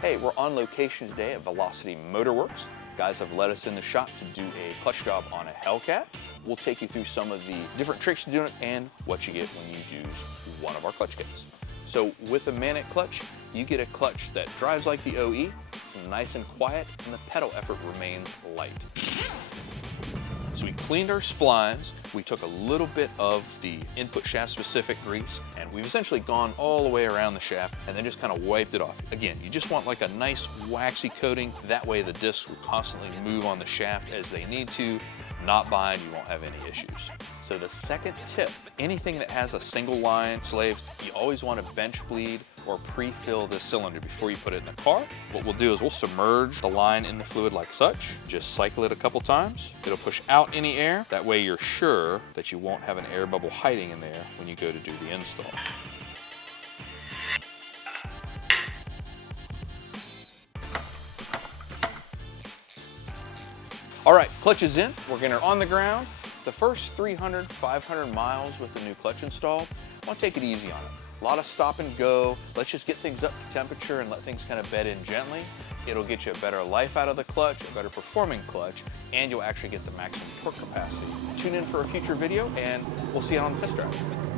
Hey, we're on location today at Velocity Motorworks. Guys have let us in the shop to do a clutch job on a Hellcat. We'll take you through some of the different tricks to doing it and what you get when you use one of our clutch kits. So with a Mantic clutch, you get a clutch that drives like the OE, it's nice and quiet, and the pedal effort remains light. So we cleaned our splines, we took a little bit of the input shaft specific grease, and we've essentially gone all the way around the shaft and then just kind of wiped it off. Again, you just want like a nice waxy coating, that way the discs will constantly move on the shaft as they need to, not bind, you won't have any issues. So the second tip, anything that has a single line slaves, you always want to bench bleed or pre-fill this cylinder before you put it in the car. What we'll do is we'll submerge the line in the fluid like such, just cycle it a couple times. It'll push out any air, that way you're sure that you won't have an air bubble hiding in there when you go to do the install. All right, clutch is in, we're gonna on the ground. The first 300, 500 miles with the new clutch installed, I want to take it easy on it. A lot of stop and go. Let's just get things up to temperature and let things kind of bed in gently. It'll get you a better life out of the clutch, a better performing clutch, and you'll actually get the maximum torque capacity. Tune in for a future video and we'll see you on the test drive.